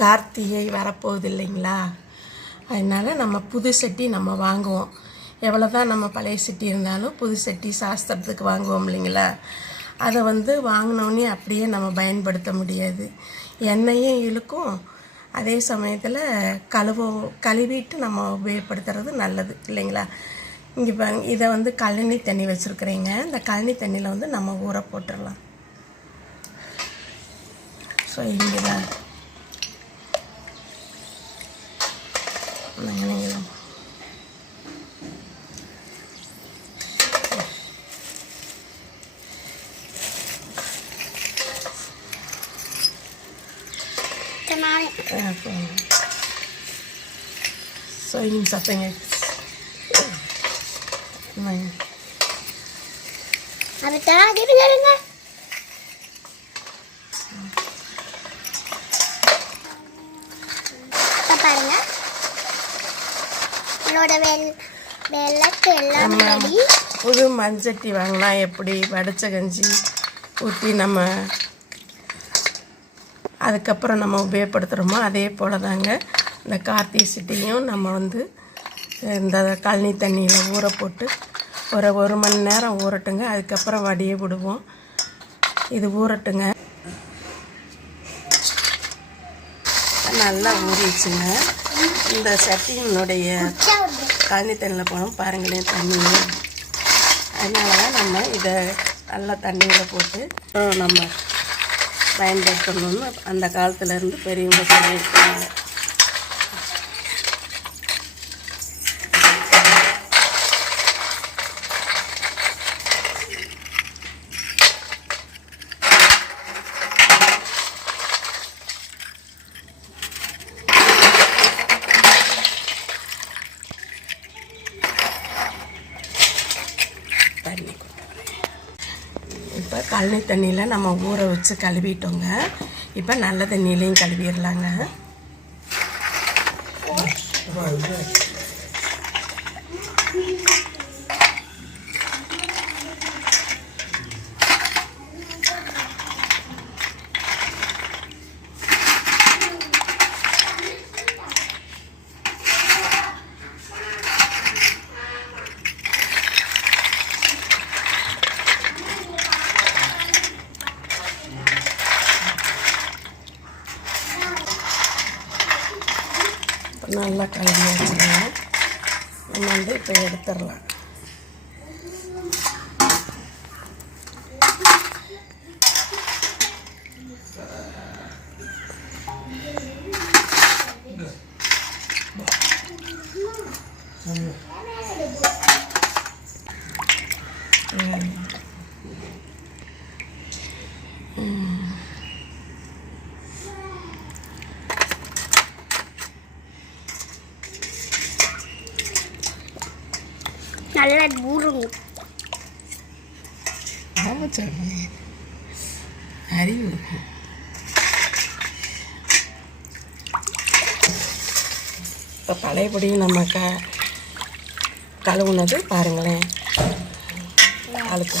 கார்த்திகை வரப்போகுது இல்லைங்களா? அதனால் நம்ம புது சட்டி நம்ம வாங்குவோம். எவ்வளோ தான் நம்ம பழைய சட்டி இருந்தாலும் புது சட்டி சாஸ்திரத்துக்கு வாங்குவோம் இல்லைங்களா? அதை வந்து வாங்கினோடனே அப்படியே நம்ம பயன்படுத்த முடியாது. எண்ணெயும் இழுக்கும். அதே சமயத்தில் கழுவ கழுவிட்டு நம்ம உபயோகப்படுத்துறது நல்லது இல்லைங்களா? இங்கே பாருங்க இதை வந்து கழனி தண்ணி வச்சுருக்குறீங்க. இந்த கழனி தண்ணியில் வந்து நம்ம ஊற போட்டுடலாம். ஸோ இங்கே தான் நீங்கள் ஸோ இங்கே சத்தங்க இந்தாங்க. அது தான் இருங்க இருங்க இப்ப பாருங்க. என்னோட வெள் வெள்ளக்கு எல்லாம் நம்ம ரெடி புது மண்சட்டி வாங்கினா எப்படி வடிச்ச கஞ்சி ஊற்றி நம்ம அதுக்கப்புறம் நம்ம உபயோகப்படுத்துகிறோமோ அதே போல் தாங்க இந்த கார்த்திகை சிட்டியும் நம்ம வந்து இந்த கழனி தண்ணியில் ஊற போட்டு ஒரு ஒரு மணி நேரம் ஊறட்டுங்க. அதுக்கப்புறம் வடிய விடுவோம். இது ஊறட்டுங்க. நல்லா ஊறிடுச்சுங்க. இந்த சட்டியினுடைய கழனி தண்ணியில் போனோம். பாருங்களேன் தண்ணி. அதனால தான் நம்ம இதை நல்லா தண்ணியில் போட்டு நம்ம பயன்படுத்தணும்னு அந்த காலத்துல இருந்து பெரியவங்க சொல்லியிருக்காங்க தண்ணி இப்போ கழனி தண்ணியில் நம்ம ஊற வச்சு கழுவிட்டோங்க. இப்போ நல்ல தண்ணியிலையும் கழுவிடலாங்க. நல்லா கழுவி வச்சுக்கலாம். நம்ம வந்து இப்போ எடுத்துடலாம். நல்லா ஊறுங்க அறிவு. இப்போ பழையபடியும் நம்ம க கழுவுனது பாருங்களேன். அழுக்கு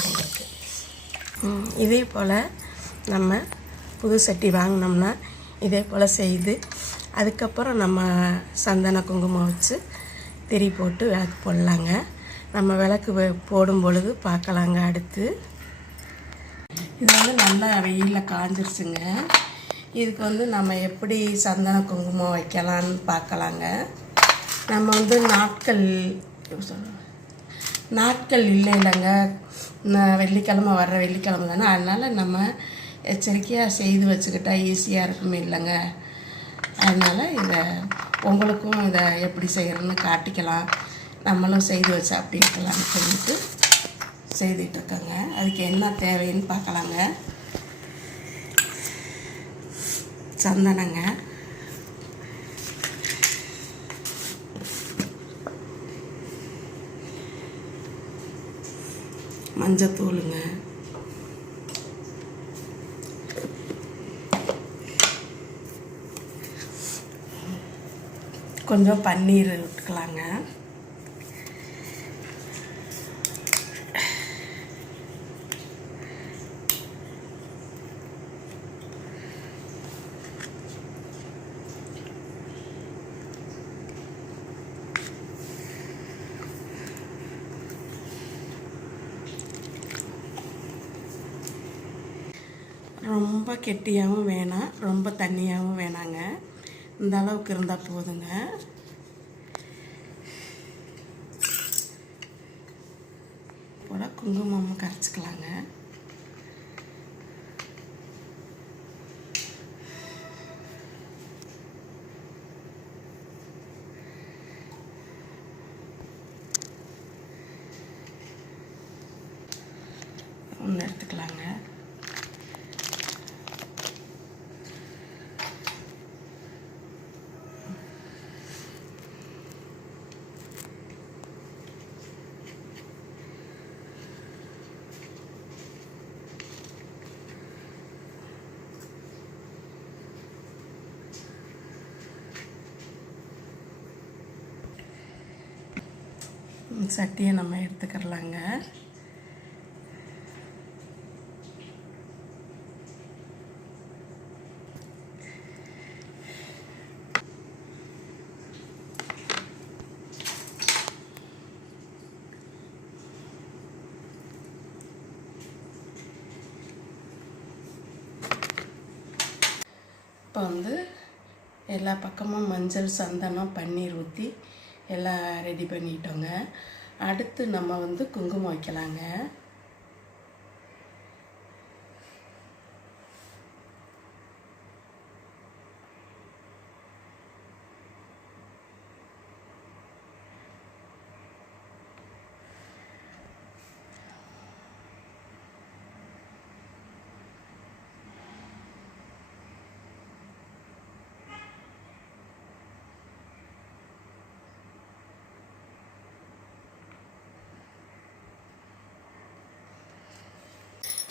இதே போல் நம்ம புது சட்டி வாங்கினோம்னா இதே போல் செய்து அதுக்கப்புறம் நம்ம சந்தன குங்குமம் வச்சு திரி போட்டு விளக்கு போடலாங்க. நம்ம விளக்கு போடும் பொழுது பார்க்கலாங்க அடுத்து. இது வந்து நல்லா வெயிலில் காஞ்சிருச்சுங்க. இதுக்கு வந்து நம்ம எப்படி சந்தன குங்குமம் வைக்கலான்னு பார்க்கலாங்க. நம்ம வந்து நாட்கள் நாட்கள் இல்லை இல்லைங்க வெள்ளிக்கிழமை வர்ற வெள்ளிக்கிழமை தானே. அதனால் நம்ம எச்சரிக்கையாக செய்து வச்சுக்கிட்டா ஈஸியாக இருக்கும் இல்லைங்க. அதனால் இதை உங்களுக்கும் இதை எப்படி செய்கிறோன்னு காட்டிக்கலாம். நம்மளும் செய்து வச்சா அப்படி இருக்கலாம்னு சொல்லிட்டு செய்துட்ருக்கோங்க அதுக்கு என்ன தேவைன்னு பார்க்கலாங்க. சந்தனங்க. மஞ்சத்தூளுங்க. கொஞ்சம் பன்னீர் விட்டுக்கலாங்க ரொம்ப கெட்டியாகவும் வேணாம் ரொம்ப தண்ணியாகவும் வேணாங்க. இந்த அளவுக்கு இருந்தால் போதுங்க. போல் குங்குமம் கரைச்சிக்கலாங்க. சட்டியை நம்ம எடுத்துக்கிறலாங்க. இப்போ வந்து எல்லா பக்கமும் மஞ்சள் சந்தனம் பன்னீர் ஊற்றி எல்லாம் ரெடி பண்ணிட்டோங்க. அடுத்து நம்ம வந்து குங்குமம் வைக்கலாங்க.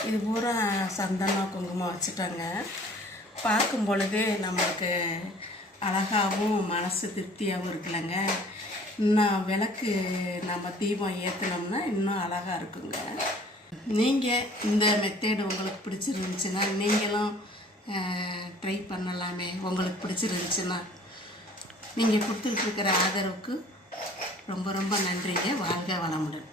இது பூரா சந்தனம் குங்குமம் வச்சுட்டோங்க. பார்க்கும் பொழுதே நம்மளுக்கு அழகாகவும் மனசு திருப்தியாகவும் இருக்குல்லங்க. இன்னும் விளக்கு நம்ம தீபம் ஏற்றினோம்னா இன்னும் அழகாக இருக்குங்க. நீங்கள் இந்த மெத்தேடு உங்களுக்கு பிடிச்சிருந்துச்சுன்னா நீங்களும் ட்ரை பண்ணலாமே. உங்களுக்கு பிடிச்சிருந்துச்சுன்னா நீங்கள் கொடுத்துட்ருக்கிற ஆதரவுக்கு ரொம்ப ரொம்ப நன்றிங்க. வாழ்க வளமுடன்.